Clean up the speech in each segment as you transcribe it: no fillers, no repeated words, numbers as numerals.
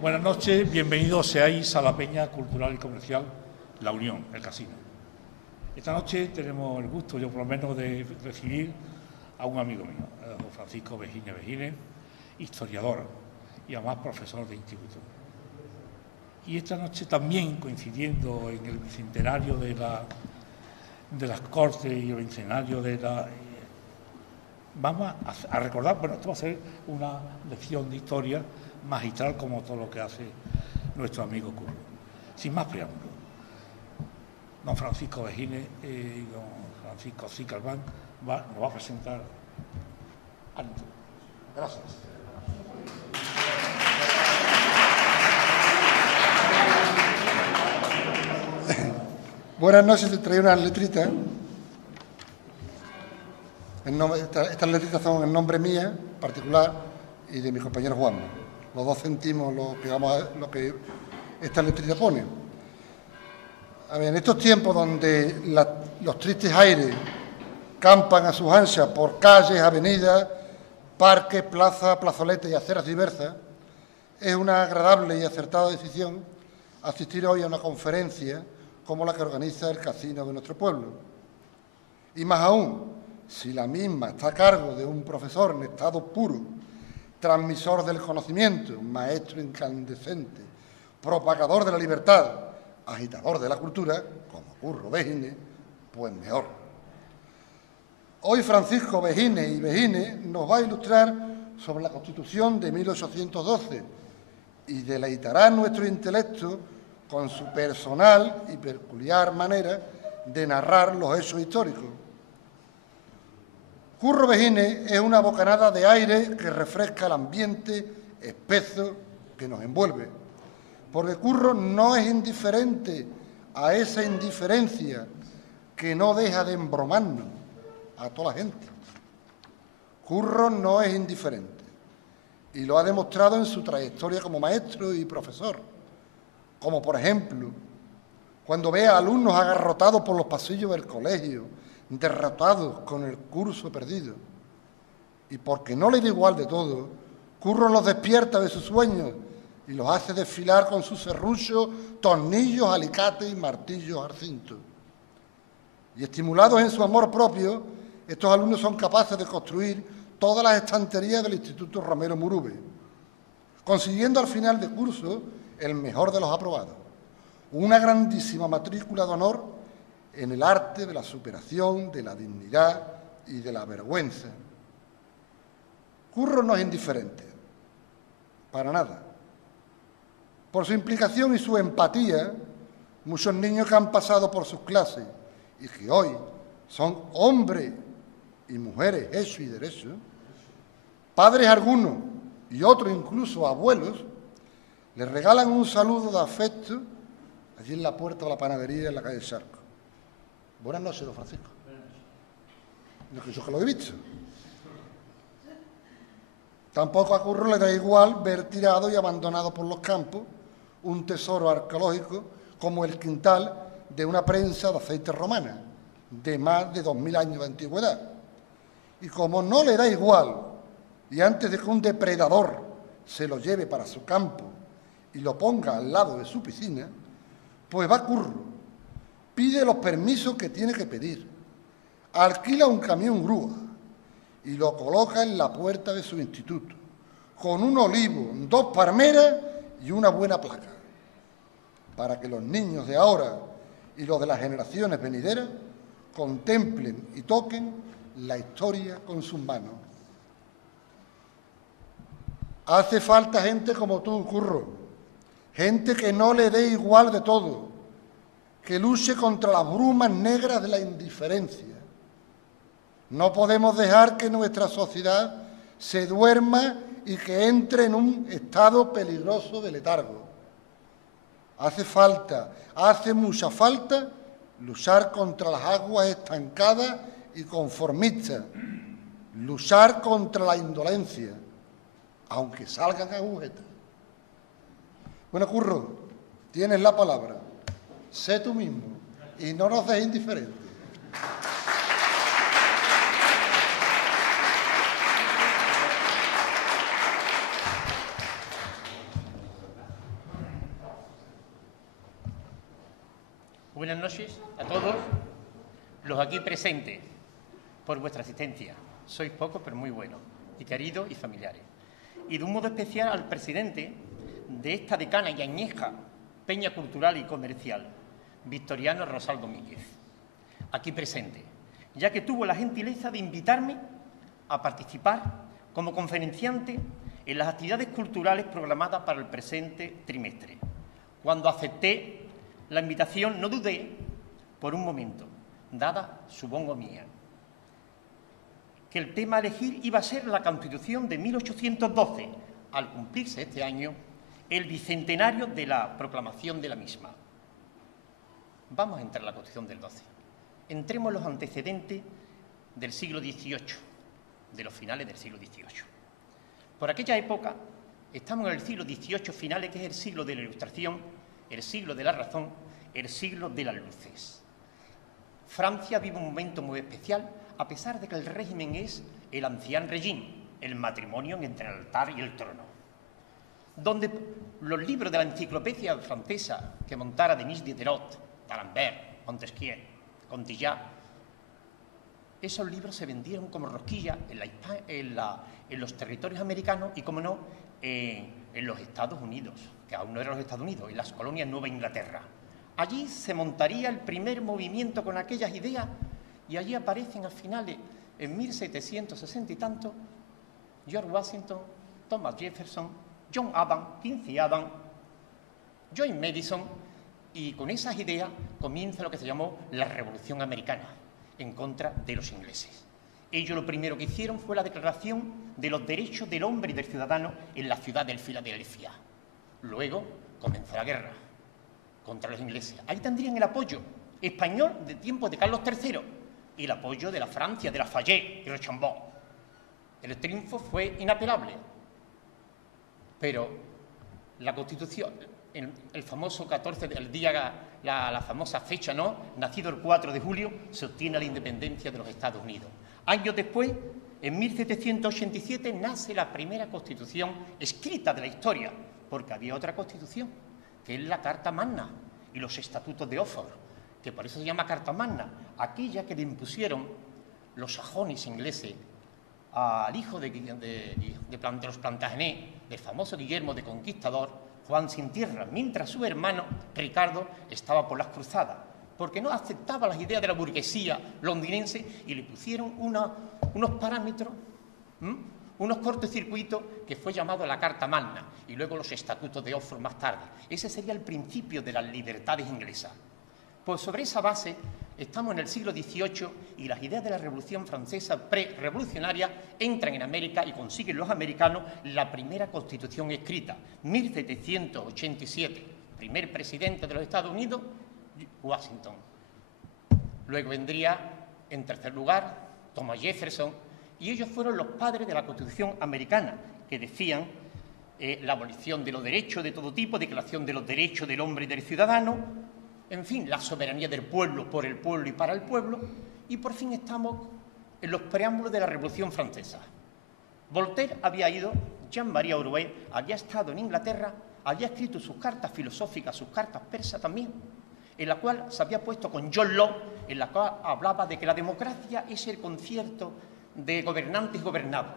Buenas noches, bienvenidos seáis a la Peña Cultural y Comercial La Unión, el Casino. Esta noche tenemos el gusto, yo por lo menos, de recibir a un amigo mío, don Francisco Vejines, historiador y además profesor de instituto. Y esta noche también, coincidiendo en el bicentenario de las Cortes y el bicentenario de la... vamos a recordar, bueno, esto va a ser una lección de historia magistral como todo lo que hace nuestro amigo Curro. Sin más preámbulos, don Francisco Vejines y don Francisco Cicalbán nos va a presentar al intro. Gracias. Buenas noches, te traigo unas letritas. Estas letritas son en nombre mía, particular, y de mi compañero Juan. Los dos sentimos lo que esta letrita pone. A ver, en estos tiempos donde los tristes aires campan a sus ansias por calles, avenidas, parques, plazas, plazoletas y aceras diversas, es una agradable y acertada decisión asistir hoy a una conferencia como la que organiza el casino de nuestro pueblo. Y más aún, si la misma está a cargo de un profesor en estado puro, transmisor del conocimiento, maestro incandescente, propagador de la libertad, agitador de la cultura, como Curro Vejines, pues mejor. Hoy Francisco Vejines nos va a ilustrar sobre la Constitución de 1812 y deleitará nuestro intelecto con su personal y peculiar manera de narrar los hechos históricos. Curro Vejines es una bocanada de aire que refresca el ambiente espeso que nos envuelve, porque Curro no es indiferente a esa indiferencia que no deja de embromarnos a toda la gente. Curro no es indiferente y lo ha demostrado en su trayectoria como maestro y profesor, como por ejemplo cuando ve a alumnos agarrotados por los pasillos del colegio, derrotados con el curso perdido. Y porque no le da igual de todo, Curro los despierta de sus sueños y los hace desfilar con sus serruchos, tornillos, alicates y martillos al cinto. Y estimulados en su amor propio, estos alumnos son capaces de construir todas las estanterías del Instituto Romero Murube, consiguiendo al final de curso el mejor de los aprobados, una grandísima matrícula de honor en el arte de la superación, de la dignidad y de la vergüenza. Curro no es indiferente, para nada. Por su implicación y su empatía, muchos niños que han pasado por sus clases y que hoy son hombres y mujeres hechos y derechos, padres algunos y otros incluso abuelos, les regalan un saludo de afecto allí en la puerta de la panadería en la calle Charco. Buenas noches, don Francisco. No, que yo que lo he visto. Tampoco a Curro le da igual ver tirado y abandonado por los campos un tesoro arqueológico como el quintal de una prensa de aceite romana de más de 2000 años de antigüedad. Y como no le da igual, y antes de que un depredador se lo lleve para su campo y lo ponga al lado de su piscina, pues va Curro, pide los permisos que tiene que pedir, alquila un camión grúa y lo coloca en la puerta de su instituto, con un olivo, 2 palmeras y una buena placa, para que los niños de ahora y los de las generaciones venideras contemplen y toquen la historia con sus manos. Hace falta gente como tú, Curro, gente que no le dé igual de todo, que luche contra las brumas negras de la indiferencia. No podemos dejar que nuestra sociedad se duerma y que entre en un estado peligroso de letargo. Hace mucha falta luchar contra las aguas estancadas y conformistas, luchar contra la indolencia, aunque salgan agujetas. Bueno, Curro, tienes la palabra. Sé tú mismo y no nos dejes indiferentes. Buenas noches a todos los aquí presentes, por vuestra asistencia. Sois pocos, pero muy buenos, y queridos y familiares. Y de un modo especial al presidente de esta decana y añeja peña cultural y comercial, Victoriano Rosal Domínguez, aquí presente, ya que tuvo la gentileza de invitarme a participar como conferenciante en las actividades culturales programadas para el presente trimestre. Cuando acepté la invitación no dudé por un momento, dada supongo mía, que el tema a elegir iba a ser la Constitución de 1812, al cumplirse este año el bicentenario de la proclamación de la misma. Vamos a entrar en la Constitución del 12. Entremos en los antecedentes del siglo XVIII, de los finales del siglo XVIII. Por aquella época, estamos en el siglo XVIII finales, que es el siglo de la Ilustración, el siglo de la razón, el siglo de las luces. Francia vive un momento muy especial, a pesar de que el régimen es el ancien régime, el matrimonio entre el altar y el trono, donde los libros de la enciclopedia francesa que montara Denis Diderot, D'Alembert, Montesquieu, Contillat, esos libros se vendieron como rosquilla en los territorios americanos y, como no, en los Estados Unidos, que aún no eran los Estados Unidos, en las colonias Nueva Inglaterra. Allí se montaría el primer movimiento con aquellas ideas y allí aparecen a finales, en 1760 y tanto, George Washington, Thomas Jefferson, John Adams, Quincy Adams, James Madison, y con esas ideas comienza lo que se llamó la Revolución Americana en contra de los ingleses. Ellos lo primero que hicieron fue la Declaración de los Derechos del Hombre y del Ciudadano en la ciudad de Filadelfia. Luego comenzó la guerra contra los ingleses. Ahí tendrían el apoyo español de tiempos de Carlos III y el apoyo de la Francia, de Lafayette y Rochambeau. El triunfo fue inapelable, pero la Constitución, el famoso 14 del día, la famosa fecha, ¿no?, nacido el 4 de julio, se obtiene la independencia de los Estados Unidos. Años después, en 1787, nace la primera Constitución escrita de la historia, porque había otra Constitución, que es la Carta Magna y los Estatutos de Oxford, que por eso se llama Carta Magna, aquella que le impusieron los sajones ingleses al hijo de los Plantagenets, del famoso Guillermo de Conquistador, Juan sin tierra, mientras su hermano Ricardo estaba por las cruzadas, porque no aceptaba las ideas de la burguesía londinense y le pusieron unos parámetros, unos cortocircuitos, que fue llamado la Carta Magna y luego los Estatutos de Oxford más tarde. Ese sería el principio de las libertades inglesas. Pues sobre esa base estamos en el siglo XVIII y las ideas de la Revolución Francesa pre-revolucionaria entran en América y consiguen los americanos la primera Constitución escrita, 1787, primer presidente de los Estados Unidos, Washington. Luego vendría, en tercer lugar, Thomas Jefferson, y ellos fueron los padres de la Constitución americana, que decían la abolición de los derechos de todo tipo, declaración de los derechos del hombre y del ciudadano, en fin, la soberanía del pueblo por el pueblo y para el pueblo, y por fin estamos en los preámbulos de la Revolución Francesa. Voltaire había ido, Jean-Marie Aurouet había estado en Inglaterra, había escrito sus cartas filosóficas, sus cartas persas también, en la cual se había puesto con John Locke, en la cual hablaba de que la democracia es el concierto de gobernantes y gobernados.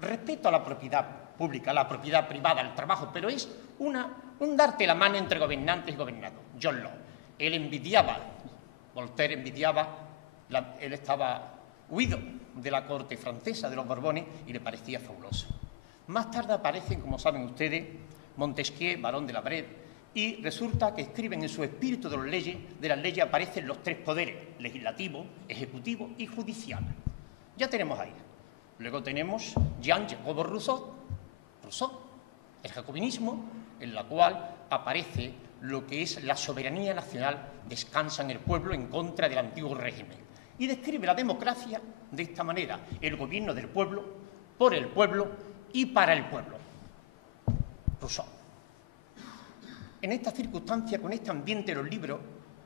Respeto a la propiedad pública, a la propiedad privada, al trabajo, pero es un darte la mano entre gobernantes y gobernados. John Locke. Él envidiaba, Voltaire envidiaba, él estaba huido de la corte francesa, de los Borbones, y le parecía fabuloso. Más tarde aparecen, como saben ustedes, Montesquieu, barón de la Brede, y resulta que escriben en su espíritu de las leyes aparecen los tres poderes, legislativo, ejecutivo y judicial. Ya tenemos ahí. Luego tenemos Jean-Jacques Rousseau, el jacobinismo, en la cual aparece lo que es la soberanía nacional, descansa en el pueblo en contra del antiguo régimen. Y describe la democracia de esta manera: el gobierno del pueblo, por el pueblo y para el pueblo. Rousseau. En esta circunstancia, con este ambiente, los libros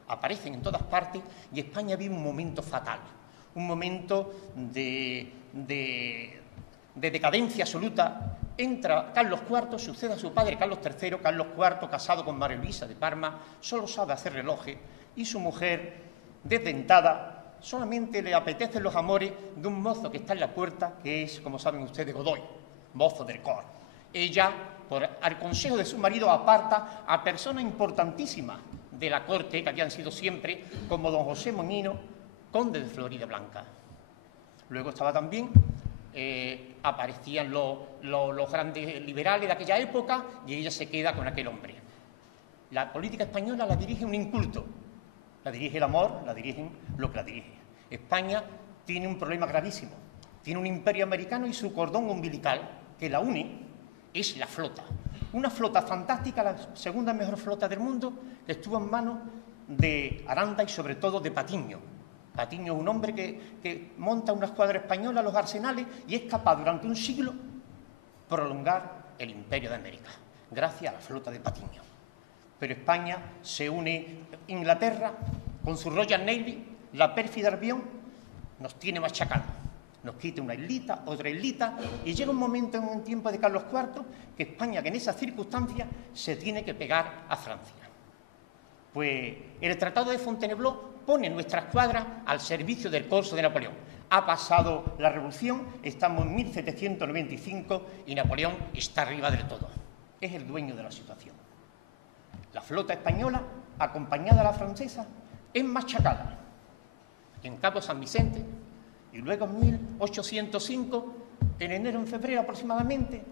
aparecen en todas partes y España vive un momento fatal, un momento de decadencia absoluta, entra Carlos IV, sucede a su padre Carlos III, Carlos IV, casado con María Luisa de Parma, solo sabe hacer relojes, y su mujer, desdentada, solamente le apetecen los amores de un mozo que está en la puerta, que es, como saben ustedes, Godoy, mozo del cor. Ella, al consejo de su marido, aparta a personas importantísimas de la corte, que habían sido siempre, como don José Moñino, conde de Floridablanca. Luego estaba también, aparecían los grandes liberales de aquella época, y ella se queda con aquel hombre. La política española la dirige un inculto, la dirige el amor, la dirigen lo que la dirige. España tiene un problema gravísimo, tiene un imperio americano y su cordón umbilical que la une es la flota. Una flota fantástica, la segunda mejor flota del mundo, que estuvo en manos de Aranda y sobre todo de Patiño. Patiño es un hombre que monta una escuadra española a los arsenales y es capaz durante un siglo prolongar el imperio de América, gracias a la flota de Patiño. Pero España se une, Inglaterra, con su Royal Navy, la pérfida Albión, nos tiene machacados. Nos quita una islita, otra islita, y llega un momento en un tiempo de Carlos IV que España, que en esas circunstancias, se tiene que pegar a Francia. Pues el Tratado de Fontainebleau pone nuestra escuadra al servicio del corso de Napoleón. Ha pasado la Revolución, estamos en 1795 y Napoleón está arriba del todo. Es el dueño de la situación. La flota española, acompañada de la francesa, es machacada en Cabo San Vicente. Y luego en 1805, en enero, en febrero aproximadamente,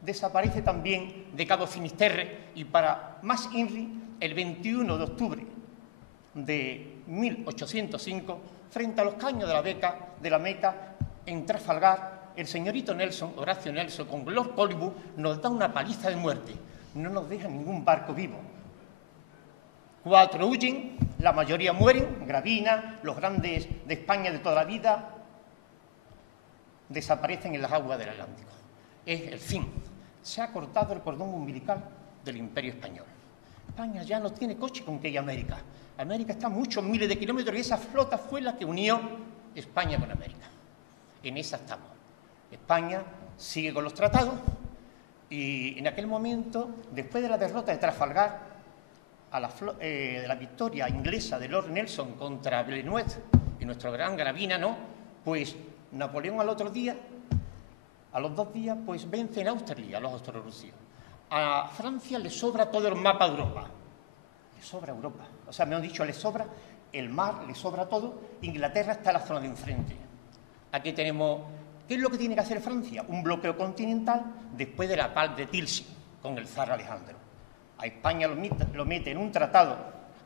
desaparece también de Cabo Finisterre y para más INRI, el 21 de octubre de 1805, frente a los caños de la Meca, en Trafalgar, el señorito Nelson, Horacio Nelson, con Lord Collingwood, nos da una paliza de muerte. No nos deja ningún barco vivo. 4 huyen, la mayoría mueren, Gravina, los grandes de España de toda la vida, desaparecen en las aguas del Atlántico. Es el fin. Se ha cortado el cordón umbilical del Imperio Español. España ya no tiene coche con que ir a América. América está a muchos miles de kilómetros y esa flota fue la que unió España con América. En esa estamos. España sigue con los tratados y en aquel momento, después de la derrota de Trafalgar, de la victoria inglesa de Lord Nelson contra Villeneuve y nuestro gran Gravina, ¿no? Pues Napoleón al otro día, a los 2 días, pues vence en Austerlitz a los austrorusos. A Francia le sobra todo el mapa de Europa. Le sobra Europa. O sea, me han dicho, le sobra el mar, le sobra todo. Inglaterra está en la zona de enfrente. Aquí tenemos, ¿qué es lo que tiene que hacer Francia? Un bloqueo continental después de la paz de Tilsit con el zar Alejandro. A España lo mete en un tratado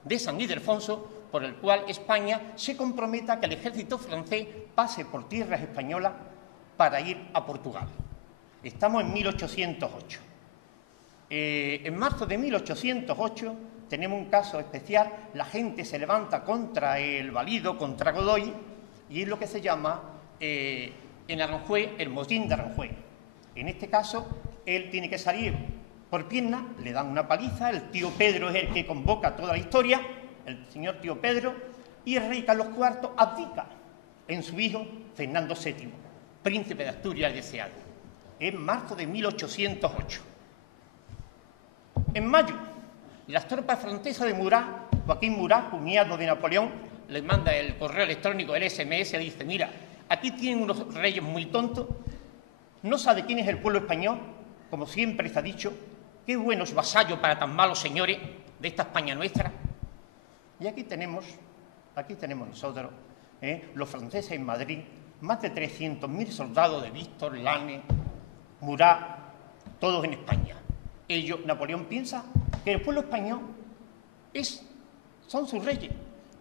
de San Ildefonso por el cual España se comprometa a que el ejército francés pase por tierras españolas para ir a Portugal. Estamos en 1808. En marzo de 1808 tenemos un caso especial, la gente se levanta contra el valido, contra Godoy, y es lo que se llama en Aranjuez el motín de Aranjuez. En este caso, él tiene que salir por pierna, le dan una paliza, el tío Pedro es el que convoca toda la historia, el señor tío Pedro, y el rey Carlos IV abdica en su hijo Fernando VII, príncipe de Asturias el deseado. En marzo de 1808. En mayo, las tropas francesas de Murat, Joaquín Murat, cuñado de Napoleón, le manda el correo electrónico, el SMS, le dice, mira, aquí tienen unos reyes muy tontos, no sabe quién es el pueblo español, como siempre se ha dicho, qué buenos vasallos para tan malos señores de esta España nuestra. Y aquí tenemos nosotros, los franceses en Madrid, más de 300.000 soldados de Víctor, Lane, Murat, todos en España. Napoleón piensa que el pueblo español son sus reyes,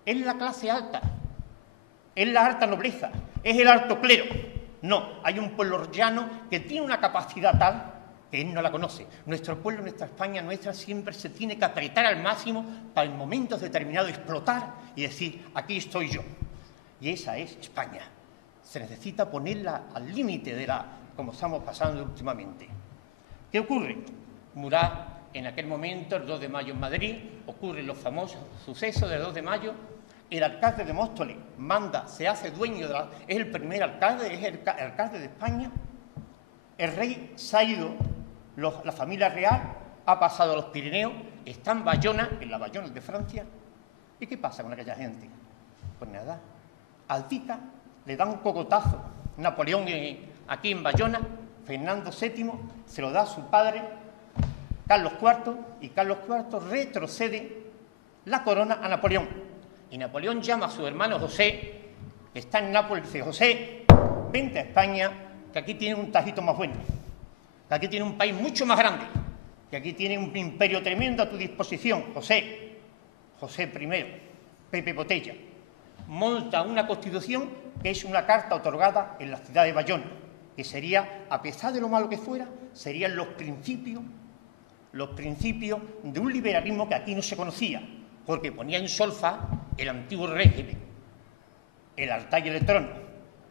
es la clase alta, es la alta nobleza, es el alto clero. No, hay un pueblo llano que tiene una capacidad tal que él no la conoce. Nuestro pueblo, nuestra España nuestra, siempre se tiene que apretar al máximo para en momentos determinados explotar y decir, aquí estoy yo. Y esa es España. Se necesita ponerla al límite de como estamos pasando últimamente. ¿Qué ocurre? Murat, en aquel momento, el 2 de mayo en Madrid, ocurren los famosos sucesos del 2 de mayo. El alcalde de Móstoles manda, se hace dueño es el primer alcalde, es el alcalde de España. el rey se ha ido, la familia real ha pasado a los Pirineos, está en Bayona, en la Bayona de Francia. ¿Y qué pasa con aquella gente? Pues nada, altita, le da un cocotazo Napoleón aquí en Bayona, Fernando VII se lo da a su padre, Carlos IV, y Carlos IV retrocede la corona a Napoleón. Y Napoleón llama a su hermano José, que está en Nápoles, y dice: José, vente a España, que aquí tiene un tajito más bueno, que aquí tiene un país mucho más grande, que aquí tiene un imperio tremendo a tu disposición. José I, Pepe Botella, monta una constitución que es una carta otorgada en la ciudad de Bayona, que sería, a pesar de lo malo que fuera, serían los principios de un liberalismo que aquí no se conocía, porque ponía en solfa el antiguo régimen, el altar y el trono,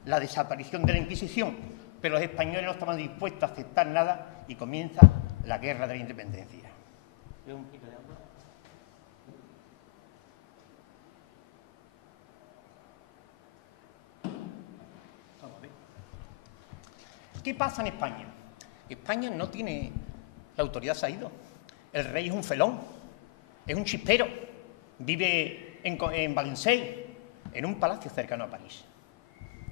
la desaparición de la Inquisición, pero los españoles no estaban dispuestos a aceptar nada y comienza la guerra de la independencia. ¿Qué pasa en España? España no tiene... La autoridad se ha ido. El rey es un felón, es un chispero, vive en Valenciennes, en un palacio cercano a París.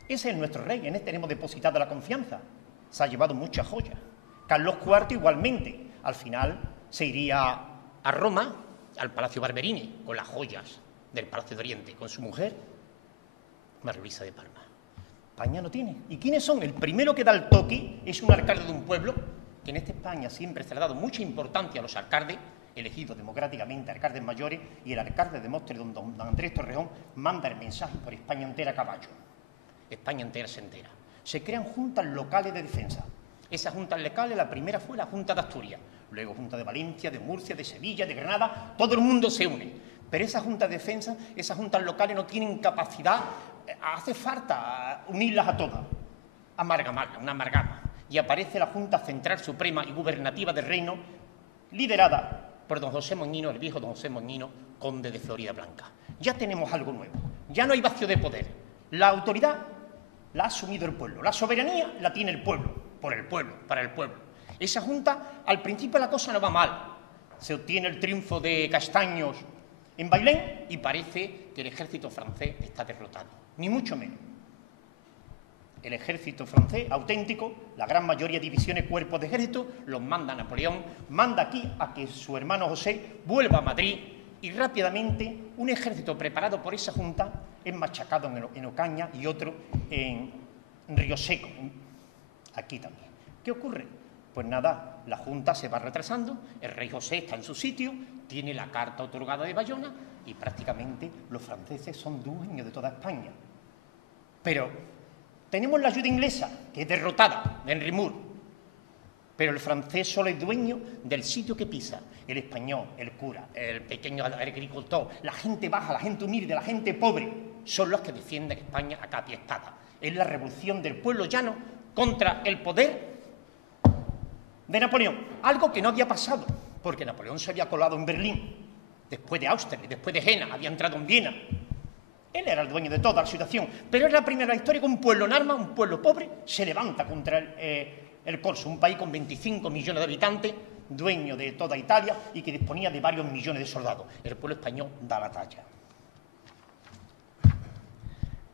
Ese es nuestro rey, en este tenemos depositada la confianza. Se ha llevado muchas joyas. Carlos IV igualmente. Al final se iría a Roma, al Palacio Barberini, con las joyas del Palacio de Oriente, con su mujer, María Luisa de Palma. España no tiene. ¿Y quiénes son? El primero que da el toque es un alcalde de un pueblo, que en esta España siempre se le ha dado mucha importancia a los alcaldes, elegidos democráticamente, alcaldes mayores, y el alcalde de Móstoles, don Andrés Torrejón, manda el mensaje por España entera a caballo. España entera se entera. Se crean juntas locales de defensa. Esas juntas locales, la primera fue la Junta de Asturias, luego Junta de Valencia, de Murcia, de Sevilla, de Granada, todo el mundo se une. Pero esas juntas de defensa, esas juntas locales no tienen capacidad, hace falta unirlas a todas, amalgamarlas, una amalgama. Y aparece la Junta Central Suprema y Gubernativa del Reino, liderada por don José Moñino, el viejo don José Moñino, conde de Florida Blanca. Ya tenemos algo nuevo, ya no hay vacío de poder. La autoridad la ha asumido el pueblo, la soberanía la tiene el pueblo, por el pueblo, para el pueblo. Esa Junta, al principio la cosa no va mal, se obtiene el triunfo de Castaños en Bailén y parece que el ejército francés está derrotado, ni mucho menos. El ejército francés auténtico, la gran mayoría de divisiones, cuerpos de ejército, los manda Napoleón, manda aquí a que su hermano José vuelva a Madrid y rápidamente un ejército preparado por esa Junta es machacado en Ocaña y otro en Río Seco, aquí también. ¿Qué ocurre? Pues nada, la Junta se va retrasando, el rey José está en su sitio, tiene la carta otorgada de Bayona y prácticamente los franceses son dueños de toda España. Pero tenemos la ayuda inglesa, que es derrotada, de Henry Moore, pero el francés solo es dueño del sitio que pisa. El español, el cura, el pequeño agricultor, la gente baja, la gente humilde, la gente pobre, son los que defienden España a capa y espada. Es la revolución del pueblo llano contra el poder de Napoleón. Algo que no había pasado, porque Napoleón se había colado en Berlín, después de Austerlitz, después de Jena, había entrado en Viena. Él era el dueño de toda la situación, pero es la primera historia que un pueblo en armas, un pueblo pobre, se levanta contra el corso, un país con 25 millones de habitantes, dueño de toda Italia y que disponía de varios millones de soldados. El pueblo español da la talla.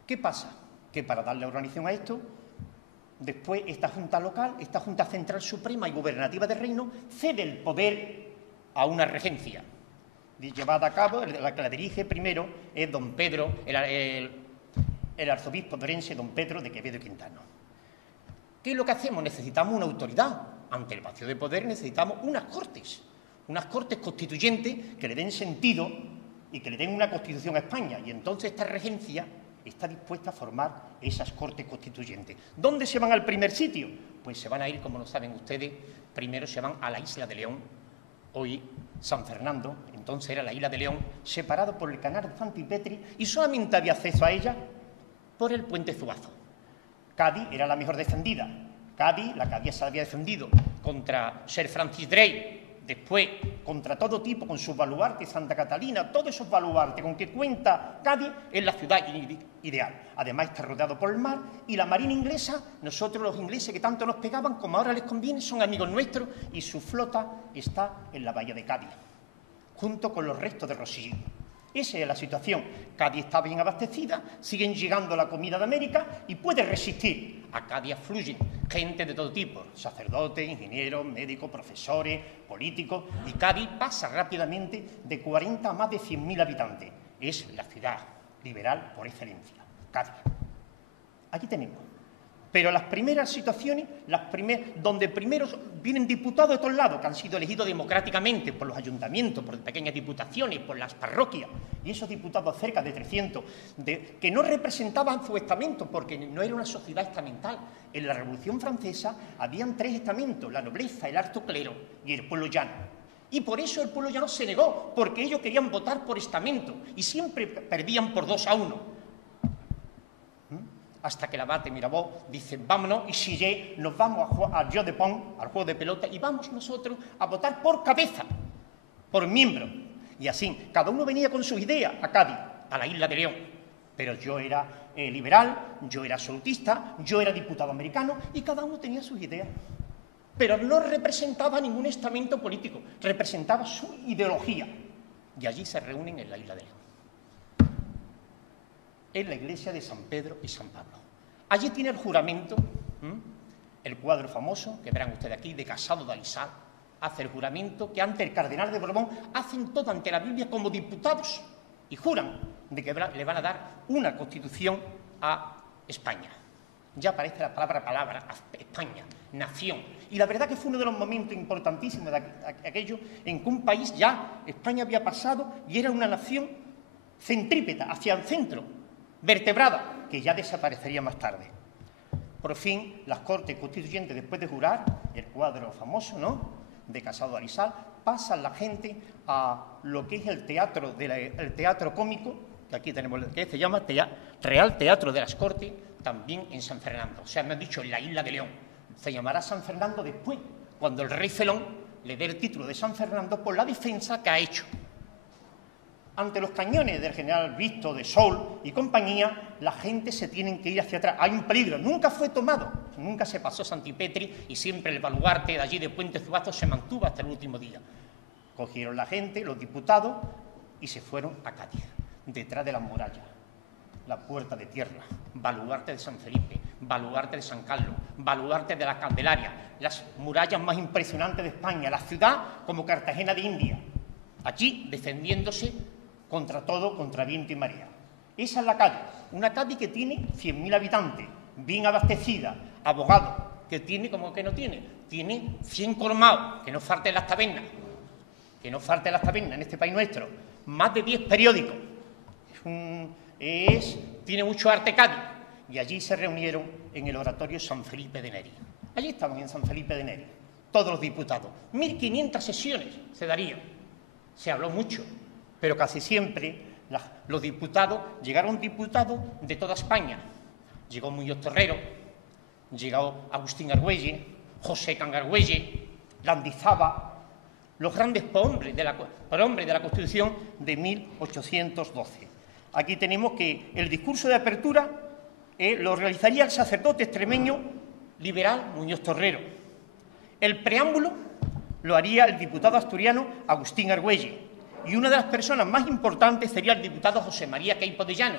¿Qué pasa? Que para darle organización a esto, después esta Junta local, esta Junta Central Suprema y Gubernativa del Reino, cede el poder a una regencia llevada a cabo, la que la dirige primero es don Pedro, el arzobispo de Orense, don Pedro de Quevedo y Quintano. ¿Qué es lo que hacemos? Necesitamos una autoridad. Ante el vacío de poder necesitamos unas cortes constituyentes que le den sentido y que le den una constitución a España. Y entonces esta regencia está dispuesta a formar esas cortes constituyentes. ¿Dónde se van al primer sitio? Pues se van a ir, como lo saben ustedes, primero se van a la isla de León, hoy San Fernando, entonces era la isla de León, separado por el canal de Santipetri y solamente había acceso a ella por el puente Zuazo. Cádiz era la mejor defendida. Cádiz, la que se había defendido contra Sir Francis Drake después, contra todo tipo, con sus baluartes, Santa Catalina, todos esos baluartes con que cuenta Cádiz, es la ciudad ideal. Además está rodeado por el mar y la marina inglesa, nosotros los ingleses que tanto nos pegaban, como ahora les conviene, son amigos nuestros y su flota está en la bahía de Cádiz, junto con los restos de Rosselló. Esa es la situación. Cádiz está bien abastecida, siguen llegando la comida de América y puede resistir. A Cádiz fluyen gente de todo tipo, sacerdotes, ingenieros, médicos, profesores, políticos, y Cádiz pasa rápidamente de 40 a más de 100.000 habitantes. Es la ciudad liberal por excelencia, Cádiz. Aquí tenemos. Pero las primeras situaciones, donde primero vienen diputados de todos lados, que han sido elegidos democráticamente por los ayuntamientos, por pequeñas diputaciones, por las parroquias, y esos diputados, cerca de 300, que no representaban su estamento, porque no era una sociedad estamental. En la Revolución Francesa habían 3 estamentos: la nobleza, el alto clero y el pueblo llano. Y por eso el pueblo llano se negó, porque ellos querían votar por estamento, y siempre perdían por 2-1. Hasta que el abate Mirabeau dice: vámonos, y Sillé, nos vamos al jeu de pont, al juego de pelota, y vamos nosotros a votar por cabeza, por miembro. Y así, cada uno venía con sus ideas a Cádiz, a la isla de León. Pero yo era liberal, yo era absolutista, yo era diputado americano, y cada uno tenía sus ideas. Pero no representaba ningún estamento político, representaba su ideología. Y allí se reúnen en la isla de León. Es la iglesia de San Pedro y San Pablo. Allí tiene el juramento, el cuadro famoso, que verán ustedes aquí, de Casado de Alisal, hace el juramento que ante el cardenal de Borbón hacen todo ante la Biblia como diputados y juran de que le van a dar una constitución a España. Ya aparece la palabra, España, nación. Y la verdad que fue uno de los momentos importantísimos de aquello en que un país ya, España había pasado y era una nación centrípeta, hacia el centro, vertebrada, que ya desaparecería más tarde. Por fin, las Cortes Constituyentes, después de jurar, el cuadro famoso, ¿no?, de Casado de Alisal, pasan la gente a lo que es el teatro, el teatro cómico, que aquí tenemos, que se llama Real Teatro de las Cortes, también en San Fernando. O sea, me han dicho en la isla de León. Se llamará San Fernando después, cuando el rey Felón le dé el título de San Fernando por la defensa que ha hecho. Ante los cañones del general Visto, de Sol y compañía, la gente se tiene que ir hacia atrás. Hay un peligro. Nunca fue tomado, nunca se pasó Santipetri y siempre el baluarte de allí de Puente Zuazo se mantuvo hasta el último día. Cogieron la gente, los diputados, y se fueron a Cádiz, detrás de las murallas. La Puerta de Tierra, baluarte de San Felipe, baluarte de San Carlos, baluarte de la Candelaria, las murallas más impresionantes de España, la ciudad como Cartagena de India, allí defendiéndose contra todo, contra viento y marea. Esa es la Cádiz, una Cádiz que tiene 100.000 habitantes, bien abastecida, abogados, que tiene, como que no tiene, tiene 100 colmados, que no falten las tabernas, en este país nuestro, más de 10 periódicos, tiene mucho arte Cádiz, y allí se reunieron en el oratorio San Felipe de Neri. Allí estaban en San Felipe de Neri, todos los diputados, 1.500 sesiones se darían, se habló mucho, pero casi siempre los diputados, llegaron diputados de toda España. Llegó Muñoz Torrero, llegó Agustín Argüelles, José Cangargüelles, Landizaba, los grandes prohombres de la Constitución de 1812. Aquí tenemos que el discurso de apertura lo realizaría el sacerdote extremeño liberal Muñoz Torrero. El preámbulo lo haría el diputado asturiano Agustín Argüelles. Y una de las personas más importantes sería el diputado José María Queipo de Llano,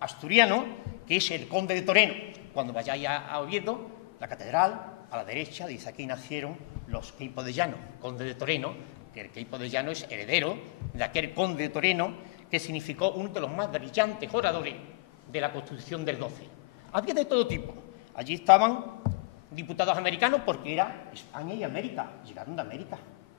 asturiano, que es el conde de Toreno. Cuando vayáis a Oviedo, la catedral, a la derecha, dice: aquí nacieron los Queipo de Llano, conde de Toreno, que el Queipo de Llano es heredero de aquel conde de Toreno que significó uno de los más brillantes oradores de la Constitución del 12. Había de todo tipo. Allí estaban diputados americanos porque era España y América. Llegaron de América,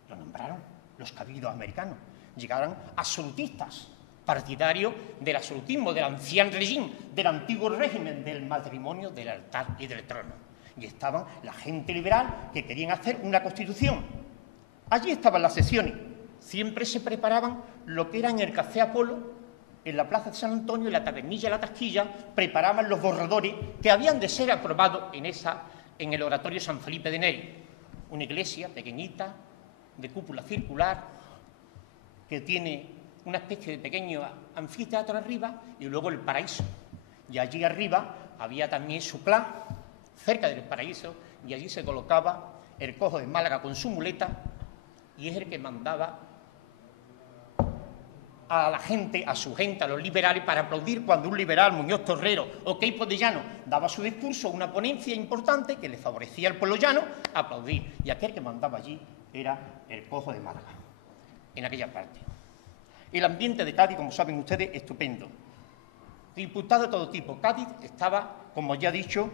lo nombraron los cabildos americanos. Llegaron absolutistas, partidarios del absolutismo, del ancien régime, del antiguo régimen, del matrimonio, del altar y del trono. Y estaban la gente liberal que querían hacer una constitución. Allí estaban las sesiones. Siempre se preparaban lo que era en el Café Apolo, en la Plaza de San Antonio, en la Tabernilla de la Tasquilla, preparaban los borradores que habían de ser aprobados en el Oratorio San Felipe de Neri. Una iglesia pequeñita, de cúpula circular, que tiene una especie de pequeño anfiteatro arriba y luego el paraíso. Y allí arriba había también su clan, cerca del paraíso, y allí se colocaba el cojo de Málaga con su muleta, y es el que mandaba a la gente, a su gente, a los liberales, para aplaudir cuando un liberal, Muñoz Torrero o Queipo de Llano, daba su discurso, una ponencia importante que le favorecía al pueblo llano, aplaudir. Y aquel que mandaba allí era el cojo de Málaga, en aquella parte. El ambiente de Cádiz, como saben ustedes, estupendo. Diputados de todo tipo. Cádiz estaba, como ya he dicho,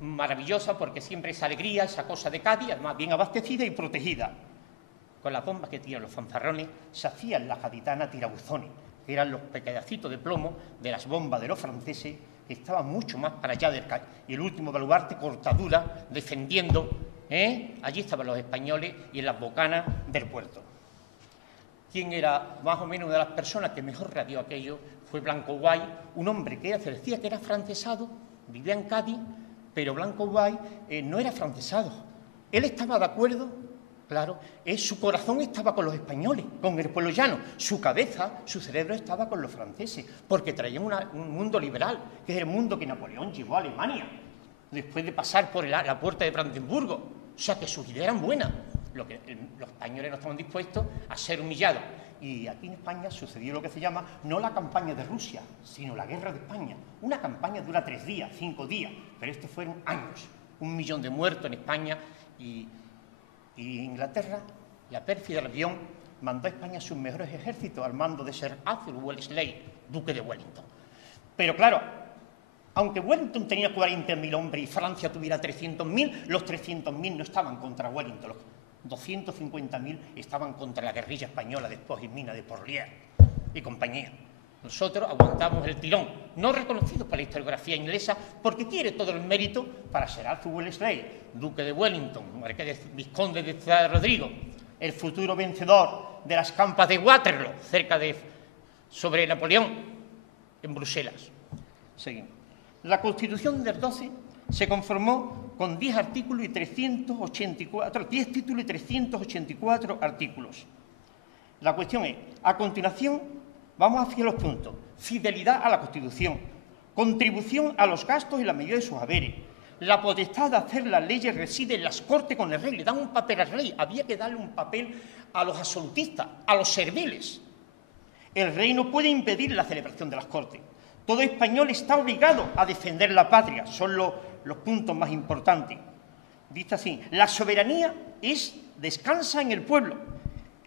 maravillosa, porque siempre esa alegría, esa cosa de Cádiz, además bien abastecida y protegida. Con las bombas que tiran los fanfarrones, se hacían las gaditanas tirabuzones, que eran los pedacitos de plomo de las bombas de los franceses, que estaban mucho más para allá del Cádiz. Y el último baluarte, Cortadura, defendiendo, allí estaban los españoles y en las bocanas del puerto. Quien era más o menos una de las personas que mejor radió aquello fue Blanco Guay, un hombre que se decía que era francesado, vivía en Cádiz, pero Blanco Guay no era francesado. Él estaba de acuerdo, claro, su corazón estaba con los españoles, con el pueblo llano. Su cabeza, su cerebro estaba con los franceses, porque traían un mundo liberal, que es el mundo que Napoleón llevó a Alemania, después de pasar por la puerta de Brandenburgo. O sea, que sus ideas eran buenas. Los españoles no estaban dispuestos a ser humillados. Y aquí en España sucedió lo que se llama no la campaña de Rusia, sino la guerra de España. Una campaña dura 3 días, 5 días, pero estos fueron años. 1 millón de muertos en España y Inglaterra, la pérfida Albión, mandó a España sus mejores ejércitos al mando de Sir Arthur Wellesley, duque de Wellington. Pero claro, aunque Wellington tenía 40.000 hombres y Francia tuviera 300.000, los 300.000 no estaban contra Wellington, los 250.000 estaban contra la guerrilla española de Espoz y Mina de Porlier y compañía. Nosotros aguantamos el tirón, no reconocidos por la historiografía inglesa, porque quiere todo el mérito para Sir Arthur Wellesley, duque de Wellington, marqués de Vizconde de Ciudad Rodrigo, el futuro vencedor de las campas de Waterloo, sobre Napoleón, en Bruselas. Seguimos. La Constitución del 12 se conformó con 10 artículos y 384, 10 títulos y 384 artículos. La cuestión es, a continuación, vamos hacia los puntos. Fidelidad a la Constitución, contribución a los gastos y la medida de sus haberes. La potestad de hacer las leyes reside en las Cortes con el rey. Le dan un papel al rey. Había que darle un papel a los absolutistas, a los serviles. El rey no puede impedir la celebración de las Cortes. Todo español está obligado a defender la patria. Son los puntos más importantes. Dice así, la soberanía descansa en el pueblo.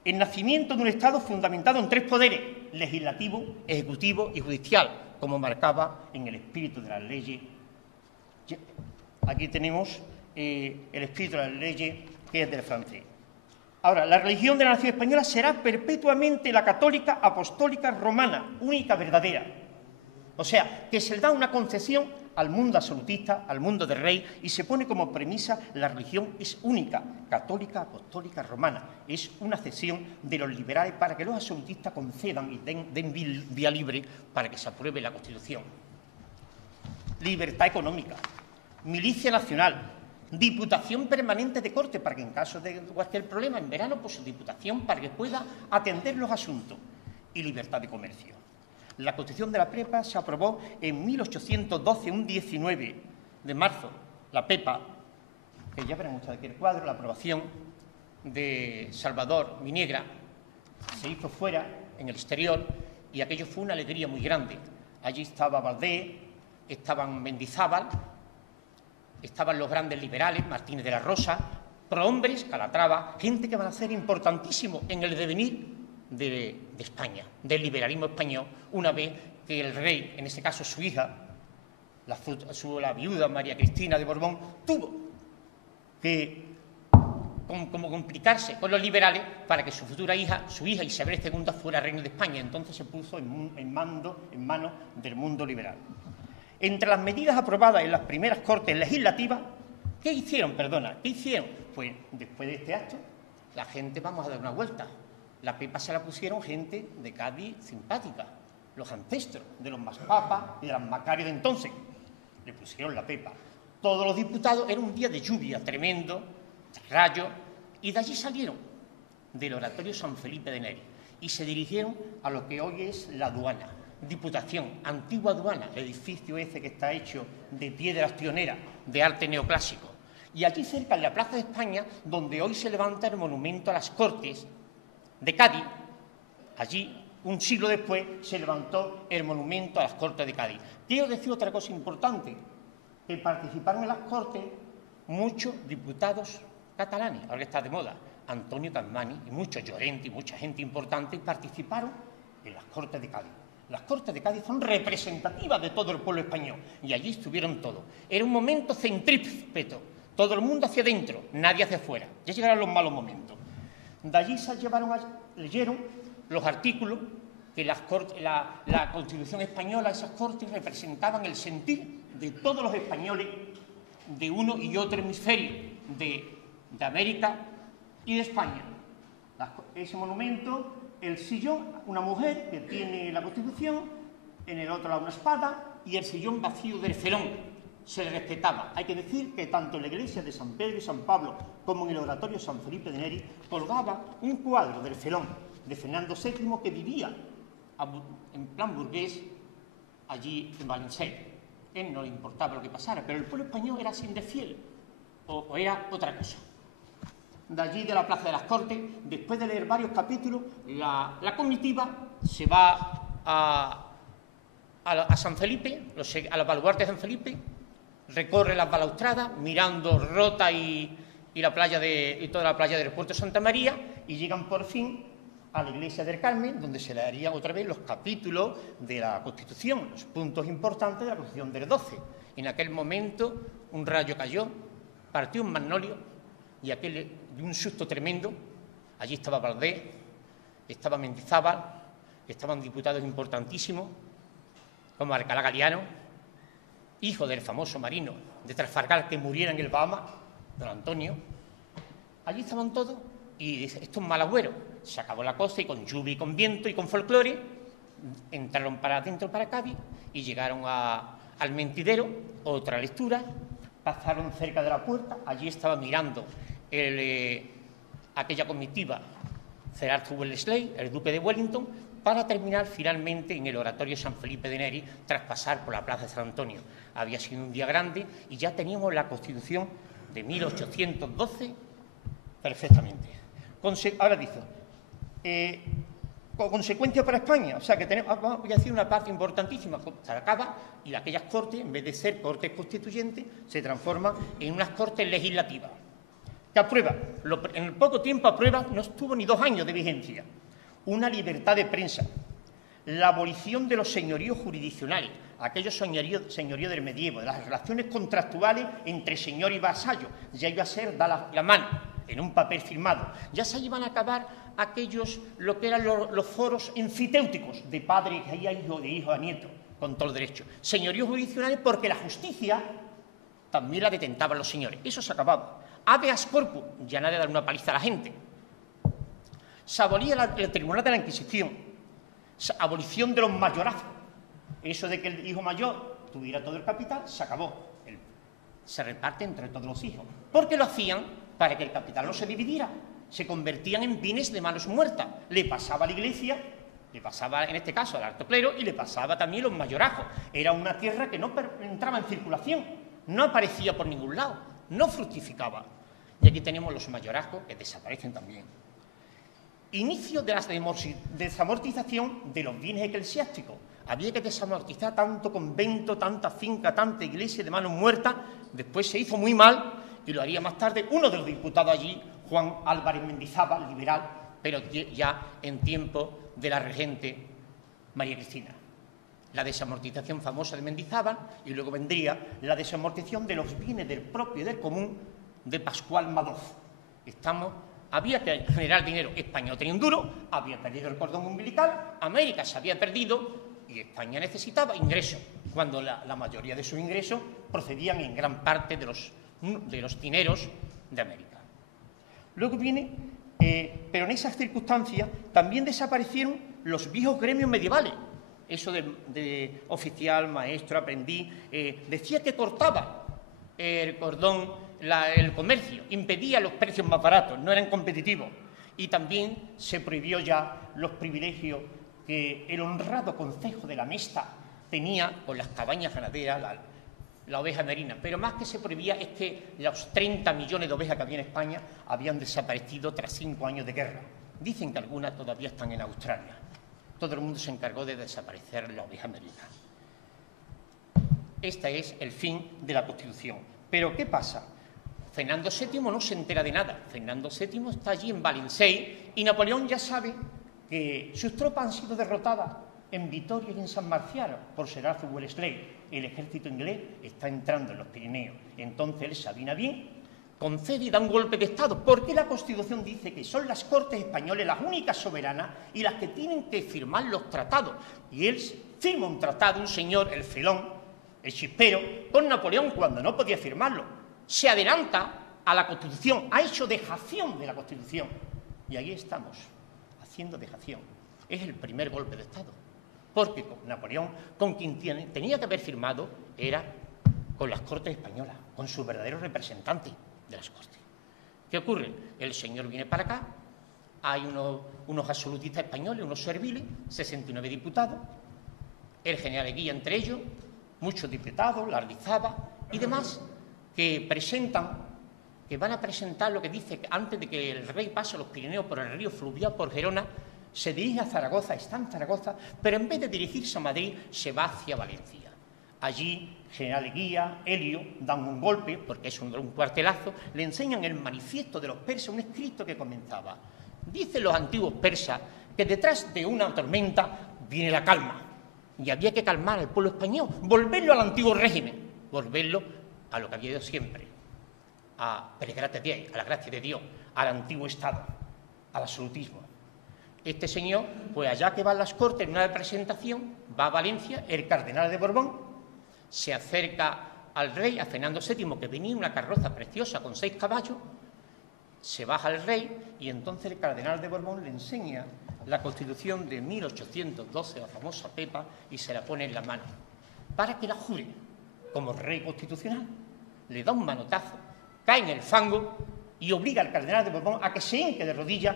El nacimiento de un Estado fundamentado en 3 poderes, legislativo, ejecutivo y judicial, como marcaba en el espíritu de las leyes. Aquí tenemos el espíritu de las leyes, que es del francés. Ahora, la religión de la nación española será perpetuamente la católica apostólica romana, única, verdadera. O sea, que se le da una concesión al mundo absolutista, al mundo del rey, y se pone como premisa la religión es única, católica, apostólica, romana. Es una cesión de los liberales para que los absolutistas concedan y den vía libre para que se apruebe la Constitución. Libertad económica, milicia nacional, diputación permanente de corte para que en caso de cualquier problema en verano, pues su diputación para que pueda atender los asuntos, y libertad de comercio. La Constitución de la PEPA se aprobó en 1812, un 19 de marzo. La PEPA, que ya verán ustedes aquí el cuadro, la aprobación de Salvador Viniegra, se hizo fuera, en el exterior, y aquello fue una alegría muy grande. Allí estaba Valdés, estaban Mendizábal, estaban los grandes liberales, Martínez de la Rosa, prohombres, Calatrava, gente que van a ser importantísimo en el devenir de España, del liberalismo español, una vez que el rey, en este caso su hija, la viuda María Cristina de Borbón, tuvo que como complicarse con los liberales para que su futura hija, su hija Isabel II, fuera reina de España. Entonces se puso en manos del mundo liberal. Entre las medidas aprobadas en las primeras Cortes legislativas, ¿qué hicieron? Pues después de este acto, la gente vamos a dar una vuelta. La PEPA se la pusieron gente de Cádiz simpática, los ancestros de los Maspapas y de las Macarios de entonces. Le pusieron la PEPA. Todos los diputados, era un día de lluvia tremendo, rayos, y de allí salieron del Oratorio San Felipe de Neri y se dirigieron a lo que hoy es la aduana, Diputación, antigua aduana, el edificio ese que está hecho de piedras pioneras de arte neoclásico. Y allí cerca, en la Plaza de España, donde hoy se levanta el monumento a las Cortes de Cádiz, allí, un siglo después, se levantó el monumento a las Cortes de Cádiz. Quiero decir otra cosa importante, que participaron en las Cortes muchos diputados catalanes, ahora que está de moda, Antonio Tasmani y muchos Llorente y mucha gente importante participaron en las Cortes de Cádiz. Las Cortes de Cádiz son representativas de todo el pueblo español y allí estuvieron todos. Era un momento centrípeto, todo el mundo hacia adentro, nadie hacia afuera. Ya llegaron los malos momentos. De allí se leyeron los artículos que la Constitución española, esas Cortes representaban el sentir de todos los españoles de uno y otro hemisferio, de América y de España. Ese monumento, el sillón, una mujer que tiene la Constitución, en el otro lado una espada y el sillón vacío del felón. Se le respetaba. Hay que decir que tanto en la iglesia de San Pedro y San Pablo como en el oratorio San Felipe de Neri colgaba un cuadro del felón de Fernando VII que vivía en plan burgués allí en Valencia. Él no le importaba lo que pasara, pero el pueblo español era sin de fiel o era otra cosa. De allí, de la Plaza de las Cortes, después de leer varios capítulos, la comitiva se va a San Felipe, a los baluartes de San Felipe, recorre las balaustradas, mirando Rota y toda la playa del puerto de Santa María, y llegan por fin a la iglesia del Carmen, donde se leerían otra vez los capítulos de la Constitución, los puntos importantes de la Constitución del 12. En aquel momento un rayo cayó, partió un magnolio, y de un susto tremendo. Allí estaba Valdés, estaba Mendizábal, estaban diputados importantísimos, como Alcalá Galiano, hijo del famoso marino de Trafalgar que muriera en el Bahamas, don Antonio. Allí estaban todos y estos malagüeros. Se acabó la cosa y con lluvia y con viento y con folclore entraron para adentro, para Cádiz, y llegaron al Mentidero, otra lectura, pasaron cerca de la puerta, allí estaba mirando aquella comitiva Sir Arthur Wellesley, el duque de Wellington, para terminar finalmente en el oratorio San Felipe de Neri, tras pasar por la plaza de San Antonio. Había sido un día grande y ya teníamos la Constitución de 1812 perfectamente. Ahora dice, consecuencia para España, o sea que tenemos, voy a decir una parte importantísima, se acaba y aquellas cortes, en vez de ser cortes constituyentes, se transforman en unas cortes legislativas, que aprueban, en poco tiempo aprueban, no estuvo ni 2 años de vigencia, una libertad de prensa, la abolición de los señoríos jurisdiccionales, aquellos señoríos del medievo, de las relaciones contractuales entre señor y vasallo, ya iba a ser dar la mano en un papel firmado, ya se iban a acabar lo que eran los foros enfiteuticos de padre a hijo, de hijo a nieto, con todo el derecho. Señoríos jurisdiccionales porque la justicia también la detentaban los señores, eso se acababa. Habeas corpus, ya nadie da una paliza a la gente. Se abolía el tribunal de la Inquisición, abolición de los mayorazgos, eso de que el hijo mayor tuviera todo el capital, se acabó. Se reparte entre todos los hijos. ¿Por qué lo hacían? Para que el capital no se dividiera. Se convertían en bienes de manos muertas. Le pasaba a la iglesia, le pasaba en este caso al alto clero y le pasaba también a los mayorazgos. Era una tierra que no entraba en circulación, no aparecía por ningún lado, no fructificaba. Y aquí tenemos los mayorazgos que desaparecen también. Inicio de la desamortización de los bienes eclesiásticos. Había que desamortizar tanto convento, tanta finca, tanta iglesia de manos muertas. Después se hizo muy mal y lo haría más tarde uno de los diputados allí, Juan Álvarez Mendizábal, liberal, pero ya en tiempo de la regente María Cristina. La desamortización famosa de Mendizábal y luego vendría la desamortización de los bienes del propio y del común de Pascual Madoz. Había que generar dinero. España no tenía un duro, había perdido el cordón umbilical, América se había perdido y España necesitaba ingresos, cuando la mayoría de sus ingresos procedían en gran parte de los dineros de América. Luego viene, pero en esas circunstancias también desaparecieron los viejos gremios medievales. Eso de oficial, maestro, aprendiz, decía que cortaba el cordón, el comercio, impedía los precios más baratos, no eran competitivos. y también se prohibió ya los privilegios que el honrado concejo de la Mesta tenía con las cabañas ganaderas, la oveja merina. Pero más que se prohibía es que los 30 millones de ovejas que había en España habían desaparecido tras 5 años de guerra. Dicen que algunas todavía están en Australia. Todo el mundo se encargó de desaparecer la oveja merina. Este es el fin de la Constitución. Pero ¿qué pasa? Fernando VII no se entera de nada. Fernando VII está allí en Valencey y Napoleón ya sabe que sus tropas han sido derrotadas en Vitoria y en San Marcial por Sir Arthur Wellesley. El ejército inglés está entrando en los Pirineos. Entonces él se avina bien, concede y da un golpe de Estado, porque la Constitución dice que son las Cortes españolas las únicas soberanas y las que tienen que firmar los tratados. Y él firma un tratado, un señor, el Felón, el chispero, con Napoleón cuando no podía firmarlo. Se adelanta a la Constitución, ha hecho dejación de la Constitución. Y ahí estamos, haciendo dejación. Es el primer golpe de Estado. Porque Napoleón, con quien tenía que haber firmado, era con las Cortes españolas, con sus verdaderos representantes de las Cortes. ¿Qué ocurre? El señor viene para acá, hay unos absolutistas españoles, unos serviles, 69 diputados, el general Eguía entre ellos, muchos diputados, Lardizábal y demás, que van a presentar lo que dice que antes de que el rey pase los Pirineos por el río fluvial por Gerona, se dirige a Zaragoza, está en Zaragoza, pero en vez de dirigirse a Madrid, se va hacia Valencia. Allí, general Eguía, Helio, dan un golpe, porque es un cuartelazo, le enseñan el manifiesto de los persas, un escrito que comenzaba. Dicen los antiguos persas que detrás de una tormenta viene la calma, y había que calmar al pueblo español, volverlo al antiguo régimen, volverlo a lo que había ido siempre, a la gracia de Dios, al antiguo Estado, al absolutismo. Este señor, pues allá que van las Cortes en una representación, va a Valencia, el cardenal de Borbón, se acerca al rey, a Fernando VII, que venía en una carroza preciosa con 6 caballos, se baja el rey y entonces el cardenal de Borbón le enseña la Constitución de 1812, la famosa Pepa, y se la pone en la mano, para que la jure como rey constitucional. Le da un manotazo, cae en el fango y obliga al cardenal de Borbón a que se hinque de rodillas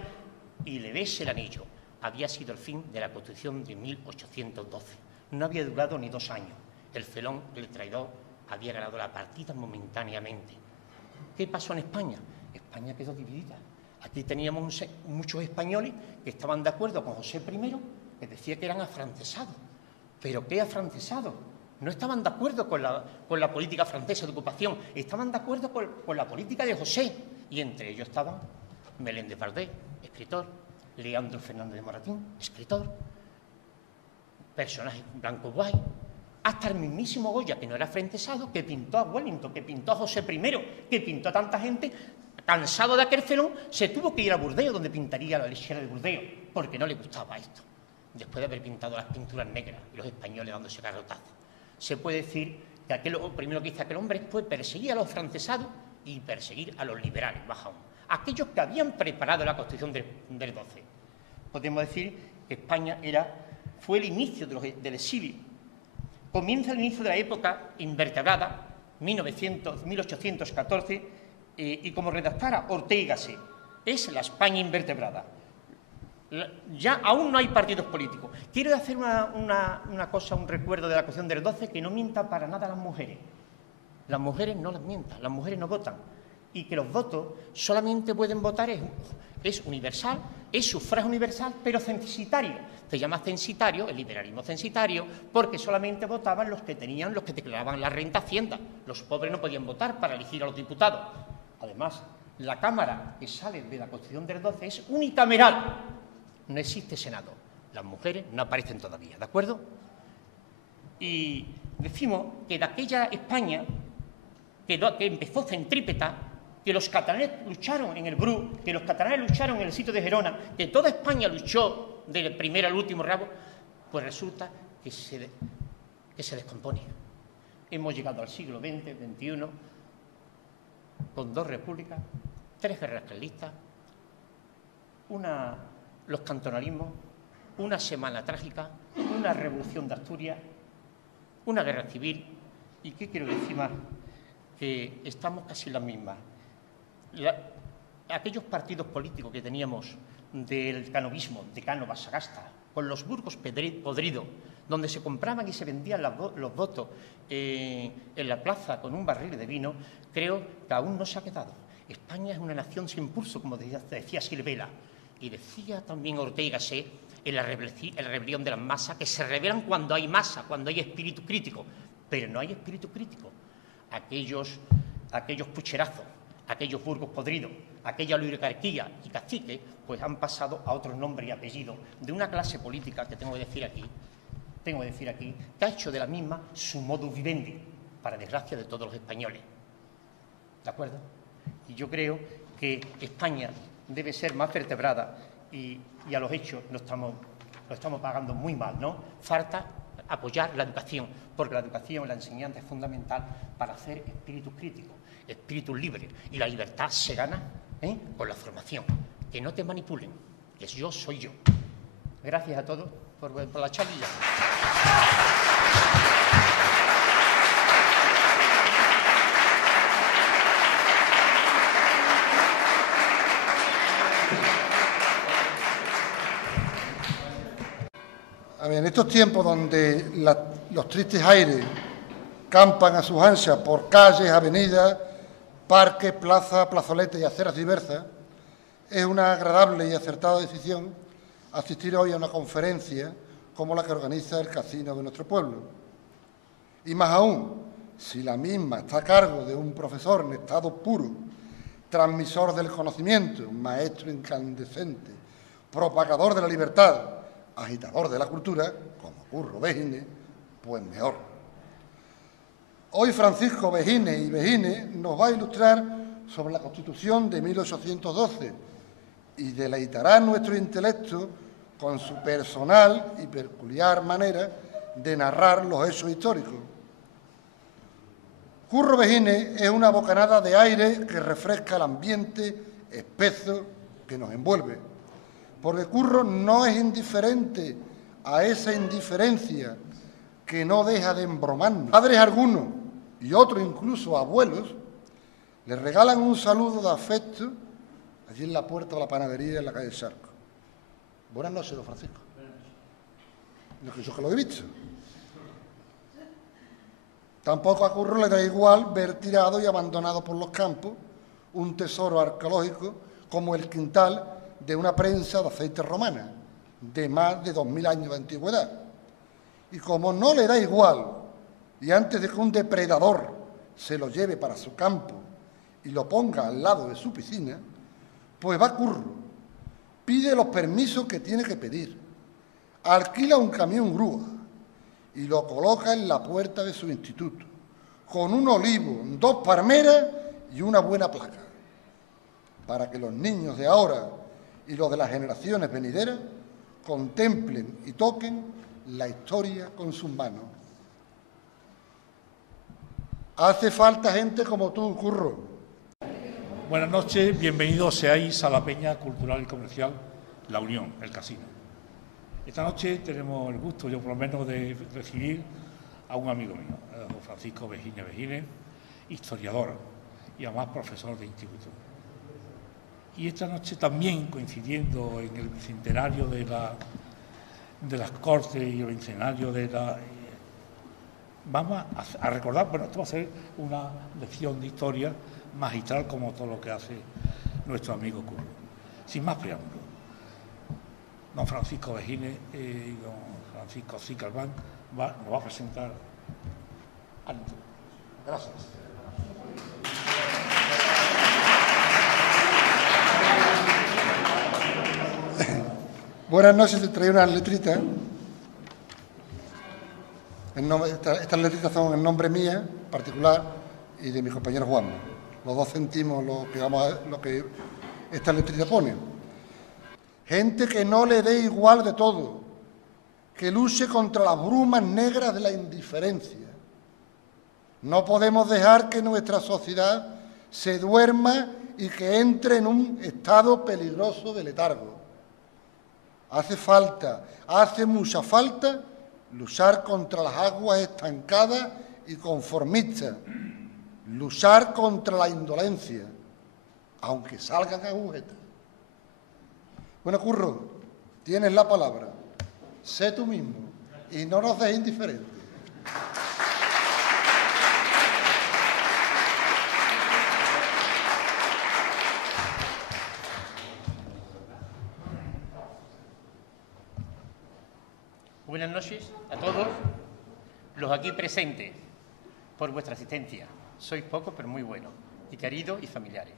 y le bese el anillo. Había sido el fin de la Constitución de 1812. No había durado ni 2 años. El Felón, el traidor, había ganado la partida momentáneamente. ¿Qué pasó en España? España quedó dividida. Aquí teníamos muchos españoles que estaban de acuerdo con José I, que decía que eran afrancesados. ¿Pero qué afrancesados? No estaban de acuerdo con la política francesa de ocupación, estaban de acuerdo con la política de José. Y entre ellos estaban Meléndez Valdés, escritor, Leandro Fernández de Moratín, escritor, personaje Blanco Guay, hasta el mismísimo Goya, que no era afrancesado, que pintó a Wellington, que pintó a José I, que pintó a tanta gente. Cansado de aquel Felón, se tuvo que ir a Burdeos, donde pintaría la lechera de Burdeos, porque no le gustaba esto, después de haber pintado las pinturas negras y los españoles dándose garrotazos. Se puede decir que lo primero que hizo aquel hombre fue perseguir a los francesados y perseguir a los liberales, más aún, aquellos que habían preparado la Constitución del 12. Podemos decir que España fue el inicio del exilio. Comienza el inicio de la época invertebrada, 1814, y como redactara Ortega y Gasset, es la España invertebrada. Ya aún no hay partidos políticos. Quiero hacer una cosa, un recuerdo de la Constitución del 12, que no mienta para nada a las mujeres. Las mujeres no las mientan, las mujeres no votan. Y que los votos solamente pueden votar, es universal, es sufragio universal, pero censitario. Se llama censitario, el liberalismo censitario, porque solamente votaban los que declaraban la renta Hacienda. Los pobres no podían votar para elegir a los diputados. Además, la Cámara que sale de la Constitución del 12 es unicameral. No existe Senado. Las mujeres no aparecen todavía, ¿de acuerdo? Y decimos que de aquella España que empezó centrípeta, que los catalanes lucharon en el Bru, que los catalanes lucharon en el sitio de Gerona, que toda España luchó del primero al último rabo, pues resulta que se descompone. Hemos llegado al siglo XX, XXI, con 2 repúblicas, 3 guerras carlistas, los cantonalismos, una semana trágica, una revolución de Asturias, una guerra civil. ¿Y qué quiero decir más? Que estamos casi en las mismas. Aquellos partidos políticos que teníamos del canovismo, de Cánovas, Sagasta, con los burgos podridos, donde se compraban y se vendían los votos en la plaza con un barril de vino, creo que aún no se ha quedado. España es una nación sin pulso, como decía Silvela, y decía también Ortega Gasset en la rebelión de las masas, que se rebelan cuando hay masa, cuando hay espíritu crítico, pero no hay espíritu crítico. Aquellos pucherazos, aquellos burgos podridos, aquella oligarquía y caciques, pues han pasado a otros nombres y apellidos de una clase política que tengo que decir aquí, que ha hecho de la misma su modus vivendi, para desgracia de todos los españoles. ¿De acuerdo? Y yo creo que España debe ser más vertebrada y a los hechos lo estamos pagando muy mal, ¿no? Falta apoyar la educación, porque la educación, la enseñanza es fundamental para hacer espíritus críticos, espíritus libres, y la libertad se gana con la formación. Que no te manipulen, que yo soy yo. Gracias a todos por la charla. A ver, en estos tiempos donde los tristes aires campan a sus ansias por calles, avenidas, parques, plazas, plazoletas y aceras diversas, es una agradable y acertada decisión asistir hoy a una conferencia como la que organiza el casino de nuestro pueblo. Y más aún, si la misma está a cargo de un profesor en estado puro, transmisor del conocimiento, maestro incandescente, propagador de la libertad, agitador de la cultura, como Curro Vejines, pues mejor. Hoy Francisco Vejines y Vejines nos va a ilustrar sobre la Constitución de 1812 y deleitará nuestro intelecto con su personal y peculiar manera de narrar los hechos históricos. Curro Vejines es una bocanada de aire que refresca el ambiente espeso que nos envuelve, porque Curro no es indiferente a esa indiferencia que no deja de embromarnos. Padres algunos y otros incluso abuelos le regalan un saludo de afecto allí en la puerta de la panadería en la calle Charco. Buenas noches, don Francisco. No, que yo que lo he visto. Tampoco a Curro le da igual ver tirado y abandonado por los campos un tesoro arqueológico como el quintal de una prensa de aceite romana de más de 2000 años de antigüedad. Y como no le da igual, y antes de que un depredador se lo lleve para su campo y lo ponga al lado de su piscina, pues va Curro, pide los permisos que tiene que pedir, alquila un camión grúa y lo coloca en la puerta de su instituto, con un olivo, 2 palmeras y una buena placa, para que los niños de ahora y los de las generaciones venideras contemplen y toquen la historia con sus manos. Hace falta gente como tú, Curro. Buenas noches, bienvenidos seáis a la Peña Cultural y Comercial La Unión, el casino. Esta noche tenemos el gusto, yo por lo menos, de recibir a un amigo mío, don Francisco Vejines, historiador y además profesor de instituto. Y esta noche también, coincidiendo en el bicentenario de las Cortes y el bicentenario de la... Vamos a recordar, bueno, esto va a ser una lección de historia magistral como todo lo que hace nuestro amigo Curro. Sin más preámbulos, don Francisco Vejines y don Francisco Cicalbán nos va a presentar al... Gracias. Buenas noches, te traigo unas letritas. Estas letritas son en nombre mía, particular, y de mi compañero Juan. Los dos sentimos lo que esta letrita pone. Gente que no le dé igual de todo, que luche contra las brumas negras de la indiferencia. No podemos dejar que nuestra sociedad se duerma y que entre en un estado peligroso de letargo. Hace mucha falta luchar contra las aguas estancadas y conformistas, luchar contra la indolencia, aunque salgan agujetas. Bueno, Curro, tienes la palabra. Sé tú mismo y no nos dejes indiferentes. Buenas noches a todos los aquí presentes por vuestra asistencia. Sois pocos pero muy buenos y queridos y familiares.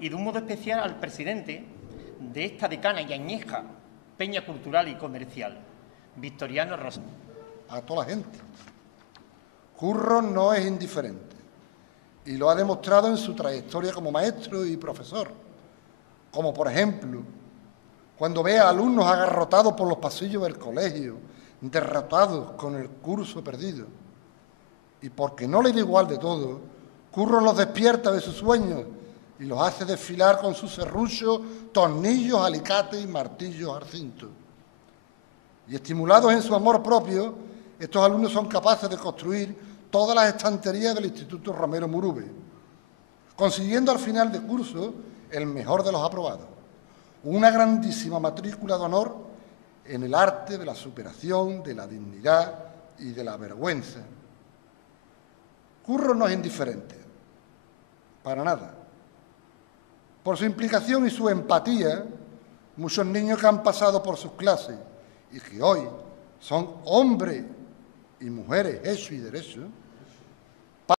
Y de un modo especial al presidente de esta decana y añeja Peña Cultural y Comercial, Victoriano Rosa. A toda la gente. Curro no es indiferente y lo ha demostrado en su trayectoria como maestro y profesor, como por ejemplo cuando ve a alumnos agarrotados por los pasillos del colegio, derrotados con el curso perdido. Y porque no le da igual de todo, Curro los despierta de sus sueños y los hace desfilar con sus serruchos, tornillos, alicates y martillos al cinto. Y estimulados en su amor propio, estos alumnos son capaces de construir todas las estanterías del Instituto Romero Murube, consiguiendo al final de curso el mejor de los aprobados, una grandísima matrícula de honor en el arte de la superación, de la dignidad y de la vergüenza. Curro no es indiferente, para nada. Por su implicación y su empatía, muchos niños que han pasado por sus clases y que hoy son hombres y mujeres hechos y derechos,